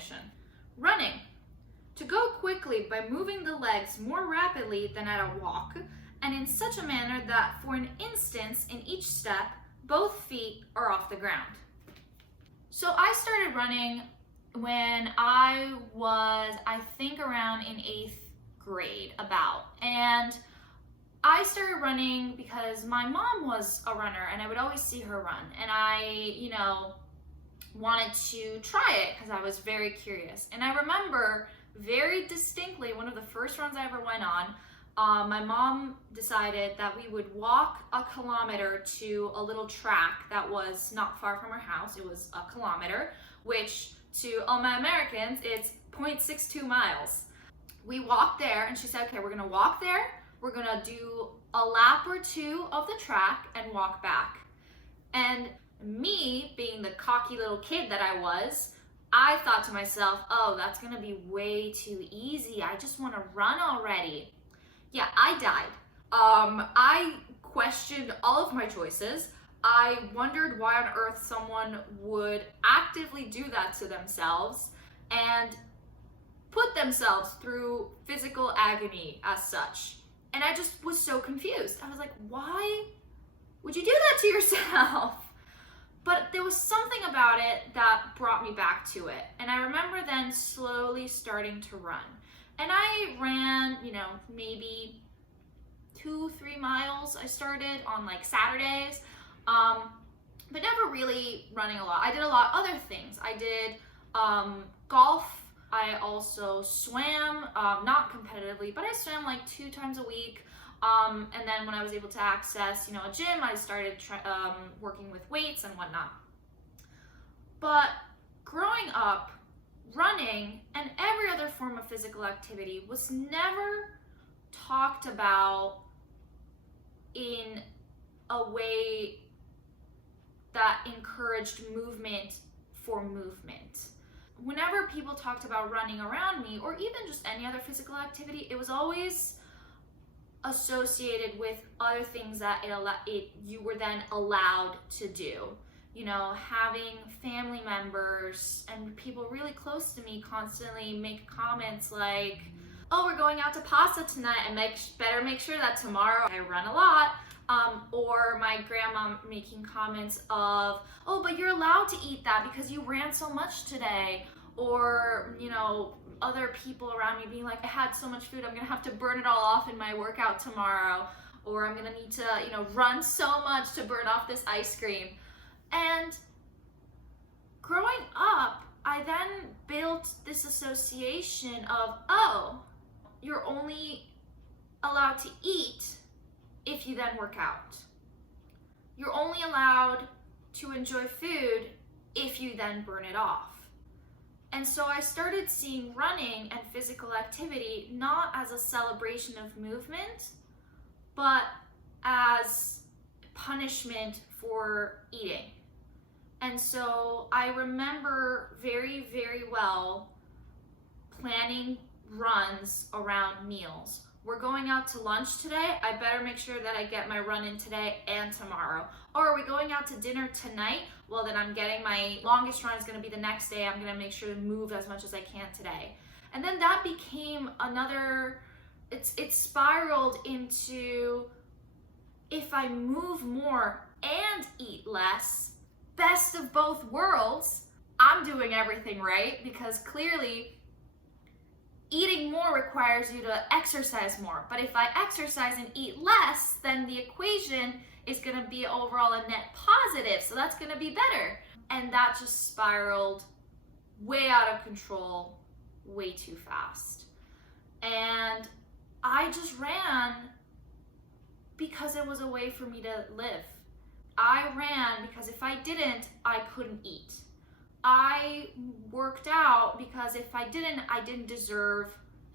definition. Running. To go quickly by moving the legs more rapidly than at a walk, and in such a manner that for an instance in each step, both feet are off the ground. So I started running when I was, I think, around in 8th grade about. And I started running because my mom was a runner and I would always see her run. And I, wanted to try it because I was very curious. And I remember very distinctly one of the first runs I ever went on. My mom decided that we would walk a kilometer to a little track that was not far from our house. It was a kilometer, which to all my Americans, it's 0.62 miles. We walked there and she said, okay, we're gonna walk there. We're gonna do a lap or two of the track and walk back. And me, being the cocky little kid that I was, I thought to myself, oh, that's gonna be way too easy. I just wanna run already. Yeah, I died. I questioned all of my choices. I wondered why on earth someone would actively do that to themselves and put themselves through physical agony as such. And I just was so confused. I was like, why would you do that to yourself? But there was something about it that brought me back to it. And I remember then slowly starting to run. And I ran, maybe 2-3 miles. I started on like Saturdays, but never really running a lot. I did a lot of other things. I did golf. I also swam, not competitively, but I swam like 2 times a week. And then when I was able to access, a gym, I started working with weights and whatnot. But growing up, running and every other form of physical activity was never talked about in a way that encouraged movement for movement. Whenever people talked about running around me, or even just any other physical activity, it was always associated with other things that you were then allowed to do. Having family members and people really close to me constantly make comments like, oh, we're going out to pasta tonight and better make sure that tomorrow I run a lot. Or my grandma making comments of, oh, but you're allowed to eat that because you ran so much today. Or, other people around me being like, I had so much food, I'm gonna have to burn it all off in my workout tomorrow. Or I'm gonna need to, run so much to burn off this ice cream. And growing up, I then built this association of, oh, you're only allowed to eat if you then work out. You're only allowed to enjoy food if you then burn it off. And so I started seeing running and physical activity not as a celebration of movement, but as punishment for eating. And so I remember very, very well planning runs around meals. We're going out to lunch today. I better make sure that I get my run in today and tomorrow. Or are we going out to dinner tonight? Well, then I'm getting my longest run is going to be the next day. I'm going to make sure to move as much as I can today. And then that became it spiraled into, if I move more and eat less, best of both worlds, I'm doing everything right, because clearly eating more requires you to exercise more. But if I exercise and eat less, then the equation is going to be overall a net positive. So that's going to be better. And that just spiraled way out of control, way too fast. And I just ran because it was a way for me to live. I ran because if I didn't, I couldn't eat. I worked out because if I didn't deserve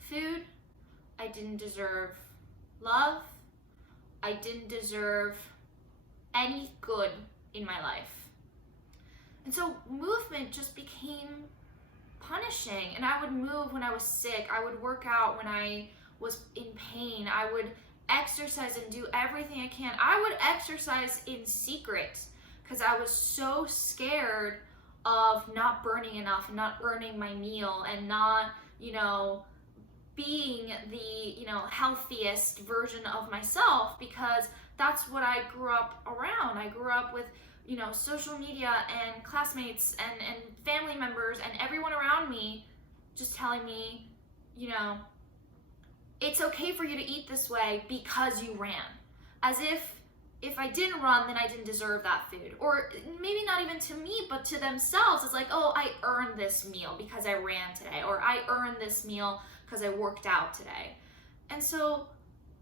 food. I didn't deserve love. I didn't deserve any good in my life. And so movement just became punishing. And I would move when I was sick. I would work out when I was in pain. I would exercise and do everything I can. I would exercise in secret because I was so scared of not burning enough and not earning my meal and not, being the, healthiest version of myself, because that's what I grew up around. I grew up with, social media and classmates and family members and everyone around me just telling me, it's okay for you to eat this way because you ran. As if I didn't run, then I didn't deserve that food. Or maybe not even to me, but to themselves. It's like, oh, I earned this meal because I ran today. Or I earned this meal because I worked out today. And so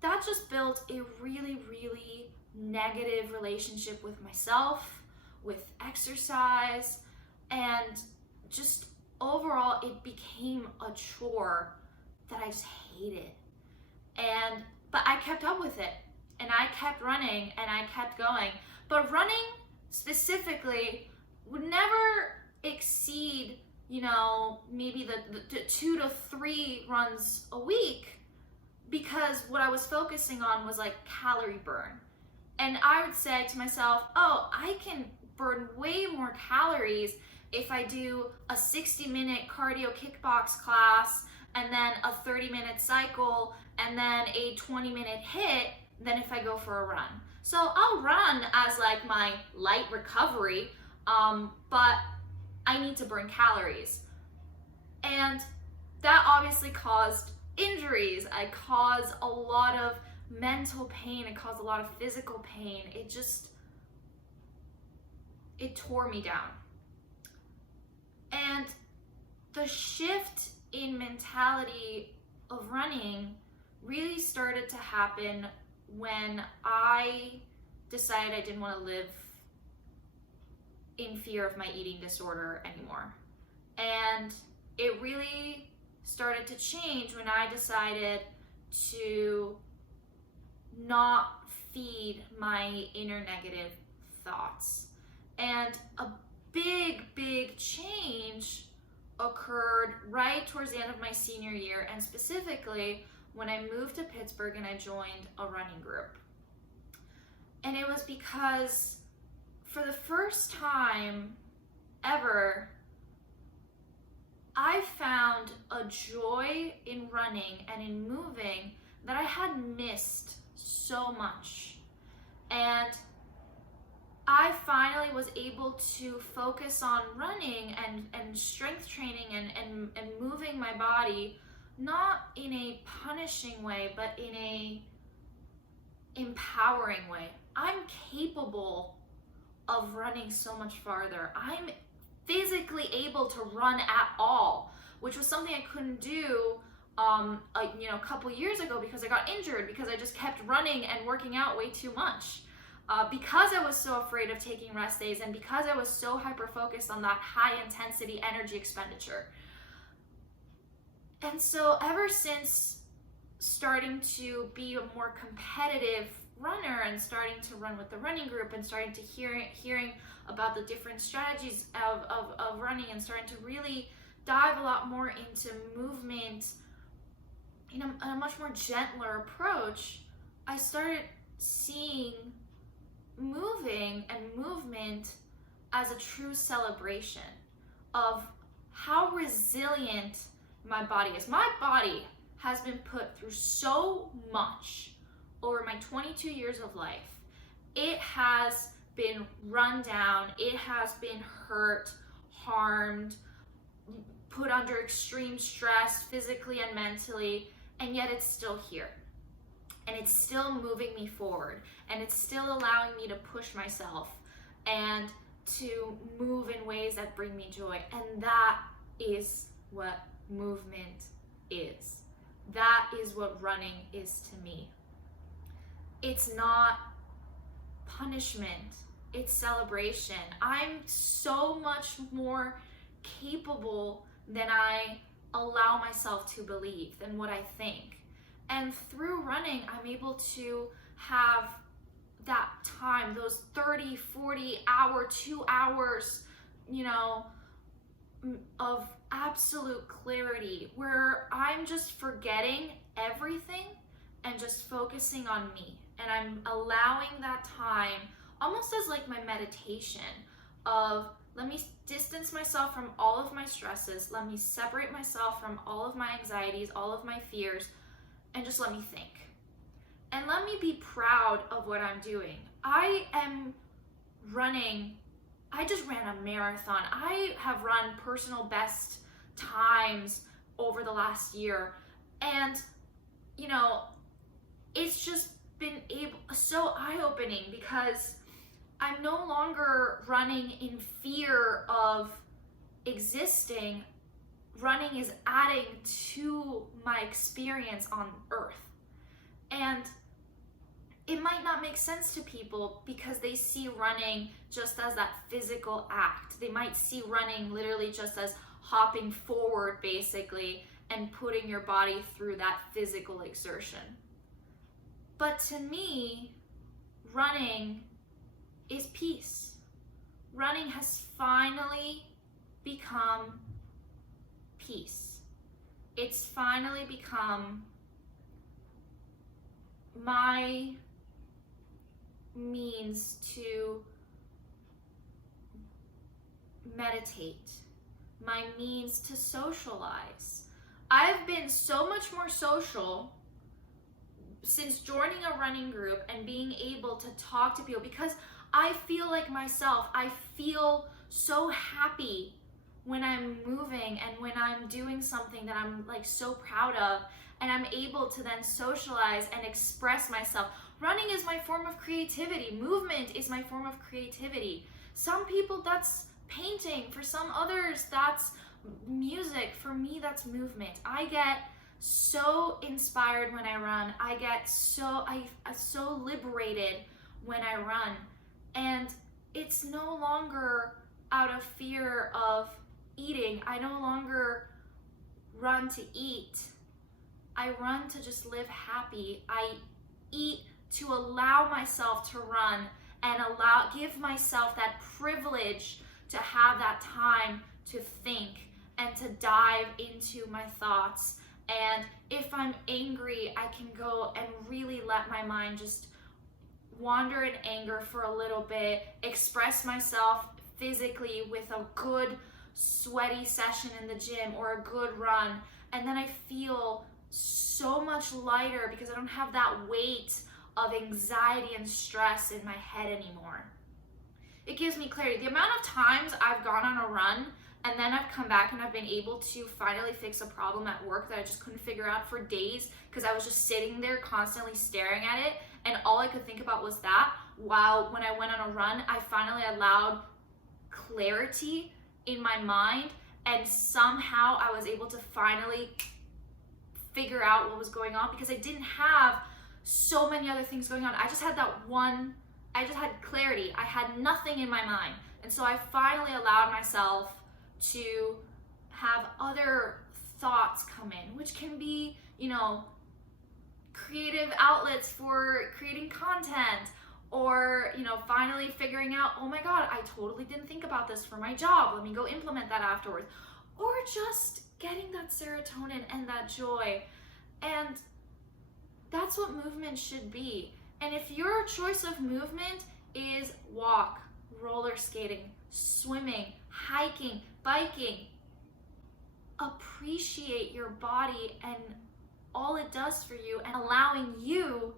that just built a really, really negative relationship with myself, with exercise, and just overall it became a chore that I just hated. But I kept up with it, and I kept running, and I kept going. But running specifically would never exceed, maybe the 2 to 3 runs a week, because what I was focusing on was like calorie burn. And I would say to myself, oh, I can burn way more calories if I do a 60-minute cardio kickbox class and then a 30-minute cycle and then a 20-minute hit than if I go for a run. So I'll run as like my light recovery, but I need to burn calories. And that obviously caused injuries. I caused a lot of mental pain. It caused a lot of physical pain. It tore me down. And the shift in mentality of running really started to happen when I decided I didn't want to live in fear of my eating disorder anymore. And it really started to change when I decided to not feed my inner negative thoughts. And a big change occurred right towards the end of my senior year, and specifically when I moved to Pittsburgh and I joined a running group. And it was because for the first time ever, I found a joy in running and in moving that I had missed so much. And I finally was able to focus on running and strength training and moving my body, not in a punishing way, but in a empowering way. I'm capable of running so much farther. I'm physically able to run at all, which was something I couldn't do a couple years ago because I got injured, because I just kept running and working out way too much. Because I was so afraid of taking rest days, and because I was so hyper-focused on that high-intensity energy expenditure. And so ever since starting to be a more competitive runner and starting to run with the running group and starting to hearing about the different strategies of running and starting to really dive a lot more into movement in a much more gentler approach, I started seeing moving and movement as a true celebration of how resilient my body is. My body has been put through so much over my 22 years of life. It has been run down, it has been hurt, harmed, put under extreme stress physically and mentally, and yet it's still here. And it's still moving me forward, and it's still allowing me to push myself and to move in ways that bring me joy. And that is what movement is. That is what running is to me. It's not punishment, it's celebration. I'm so much more capable than I allow myself to believe, than what I think. And through running, I'm able to have that time, those 30, 40 hour, 2 hours, of absolute clarity where I'm just forgetting everything and just focusing on me. And I'm allowing that time almost as like my meditation of Let me distance myself from all of my stresses. Let me separate myself from all of my anxieties, all of my fears, and just let me think. And let me be proud of what I'm doing. I am running, I just ran a marathon. I have run personal best times over the last year. And, you know, it's just been so eye-opening because I'm no longer running in fear of existing. Running is adding to my experience on earth. And it might not make sense to people because they see running just as that physical act. They might see running literally just as hopping forward, basically, and putting your body through that physical exertion. But to me, running is peace. Running has finally become peace. It's finally become my means to meditate, my means to socialize. I've been so much more social since joining a running group and being able to talk to people because I feel like myself. I feel so happy when I'm moving and when I'm doing something that I'm like so proud of, and I'm able to then socialize and express myself. Running is my form of creativity. Movement is my form of creativity. Some people, that's painting. For some others, that's music. For me, that's movement. I get so inspired when I run. I'm so liberated when I run. And it's no longer out of fear of eating. I no longer run to eat. I run to just live happy. I eat to allow myself to run and give myself that privilege to have that time to think and to dive into my thoughts. And if I'm angry, I can go and really let my mind just wander in anger for a little bit, express myself physically with a good sweaty session in the gym or a good run, and then I feel so much lighter because I don't have that weight of anxiety and stress in my head anymore. It gives me clarity. The amount of times I've gone on a run and then I've come back and I've been able to finally fix a problem at work that I just couldn't figure out for days because I was just sitting there constantly staring at it, and all I could think about was that. While when I went on a run, I finally allowed clarity in my mind, and somehow I was able to finally figure out what was going on because I didn't have so many other things going on. I just had clarity. I had nothing in my mind. And so I finally allowed myself to have other thoughts come in, which can be, creative outlets for creating content, or, finally figuring out, oh my God, I totally didn't think about this for my job. Let me go implement that afterwards. Or just getting that serotonin and that joy. And that's what movement should be. And if your choice of movement is walk, roller skating, swimming, hiking, biking, appreciate your body and all it does for you and allowing you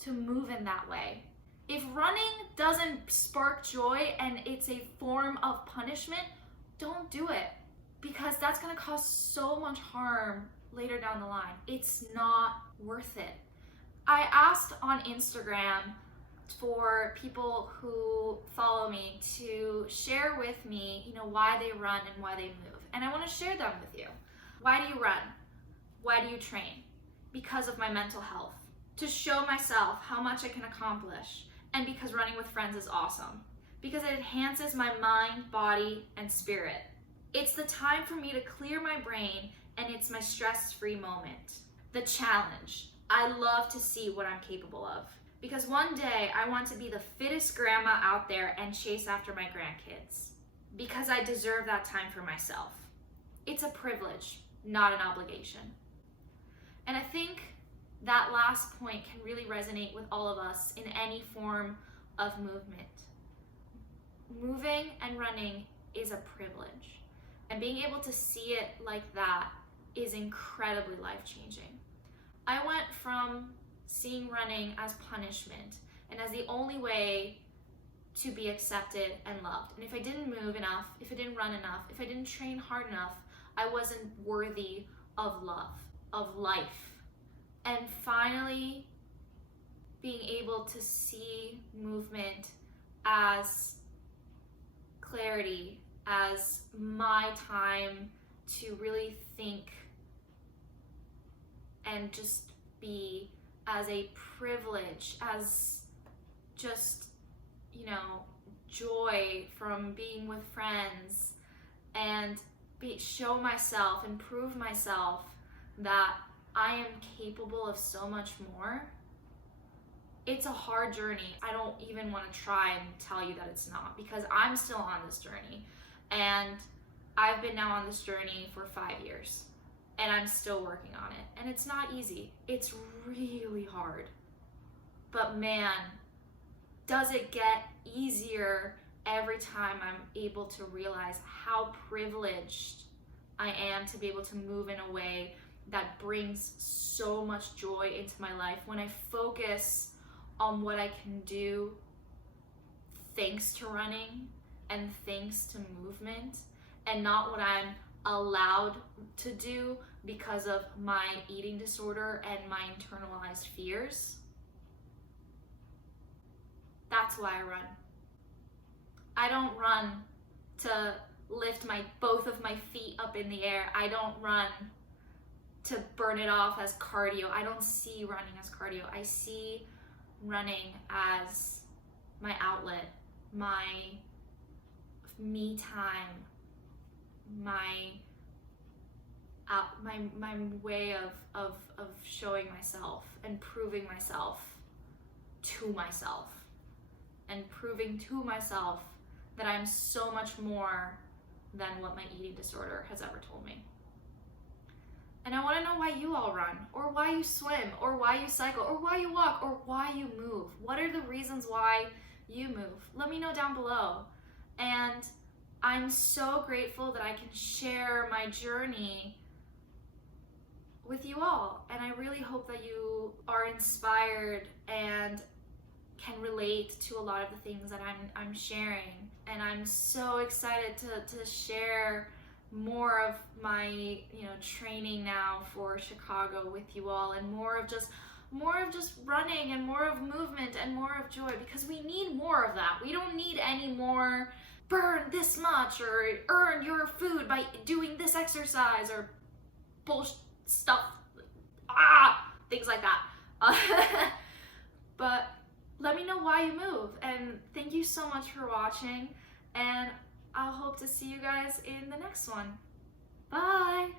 to move in that way. If running doesn't spark joy and it's a form of punishment, don't do it, because that's going to cause so much harm later down the line. It's not worth it. I asked on Instagram for people who follow me to share with me, why they run and why they move. And I want to share them with you. Why do you run? Why do you train? Because of my mental health. To show myself how much I can accomplish. And because running with friends is awesome. Because it enhances my mind, body, and spirit. It's the time for me to clear my brain, and it's my stress-free moment. The challenge. I love to see what I'm capable of. Because one day I want to be the fittest grandma out there and chase after my grandkids. Because I deserve that time for myself. It's a privilege, not an obligation. And I think that last point can really resonate with all of us in any form of movement. moving and running is a privilege. And being able to see it like that is incredibly life-changing. I went from seeing running as punishment and as the only way to be accepted and loved. And if I didn't move enough, if I didn't run enough, if I didn't train hard enough, I wasn't worthy of love, of life. And finally, being able to see movement as clarity, as my time to really think and just be, as a privilege, as just, joy from being with friends, and show myself and prove myself that I am capable of so much more. It's a hard journey. I don't even want to try and tell you that it's not, because I'm still on this journey, and I've been now on this journey for 5 years, and I'm still working on it. And it's not easy. It's really hard. But man, does it get easier every time I'm able to realize how privileged I am to be able to move in a way that brings so much joy into my life. When I focus on what I can do thanks to running and thanks to movement, and not what I'm allowed to do because of my eating disorder and my internalized fears. That's why I run. I don't run to lift both of my feet up in the air. I don't run to burn it off as cardio. I don't see running as cardio. I see running as my outlet, my me time, my way of showing myself and proving myself to myself, and proving to myself that I'm so much more than what my eating disorder has ever told me. And I want to know why you all run, or why you swim, or why you cycle, or why you walk, or why you move. What are the reasons why you move? Let me know down below. And I'm so grateful that I can share my journey with you all. And I really hope that you are inspired and can relate to a lot of the things that I'm sharing. And I'm so excited to share more of my training now for Chicago with you all, and more of just running, and more of movement, and more of joy, because we need more of that. We don't need any more burn this much or earn your food by doing this exercise or bullshit stuff, things like that. But let me know why you move, and thank you so much for watching, and I'll hope to see you guys in the next one. Bye!